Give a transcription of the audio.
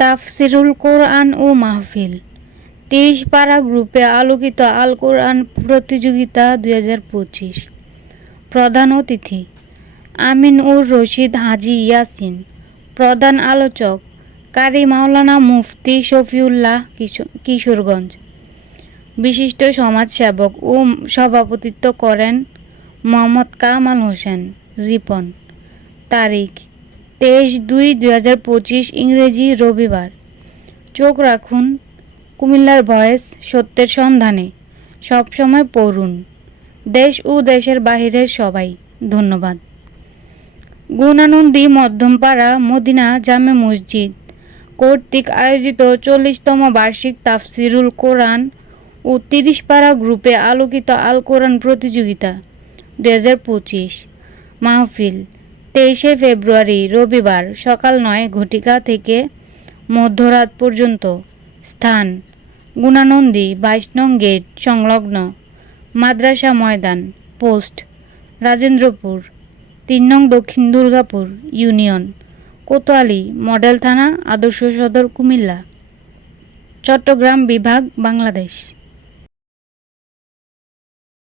তাফসিরুল কোরআন ও মাহফিল ৩০ পারা গ্রুপে আলোকিত আল কোরআন প্রতিযোগিতা ২০২৫। প্রধান অতিথি আমিন-উর রশিদ হাজী ইয়াসিন। প্রধান আলোচক কারি মাওলানা মুফতি শফিউল্লাহ কিশোরগঞ্জ। বিশিষ্ট সমাজসেবক ও সভাপতিত্ব করেন মোহাম্মদ কামাল হোসেন রিপন। তারিখ ২৩/২/২০২৫ ইংরেজি রবিবার। চোখ রাখুন কুমিল্লার ভয়েস, সত্যের সন্ধানে। সবসময় পড়ুন। দেশ ও দেশের বাহিরের সবাই ধন্যবাদ। গুণানন্দী মধ্যমপাড়া মদিনা জামে মসজিদ কর্তৃক আয়োজিত ৪০তম বার্ষিক তাফসিরুল কোরআন ও ৩০ পারা গ্রুপে আলোকিত আল কোরআন প্রতিযোগিতা ২০২৫ মাহফিল ২৩শে ফেব্রুয়ারি রবিবার সকাল ৯ ঘটিকা থেকে মধ্যরাত পর্যন্ত। স্থান গুণানন্দী ২২ নং গেট সংলগ্ন মাদ্রাসা ময়দান। পোস্ট রাজেন্দ্রপুর ৩ নং দক্ষিণ দুর্গাপুর ইউনিয়ন কোতোয়ালী মডেল থানা আদর্শ সদর কুমিল্লা চট্টগ্রাম বিভাগ বাংলাদেশ।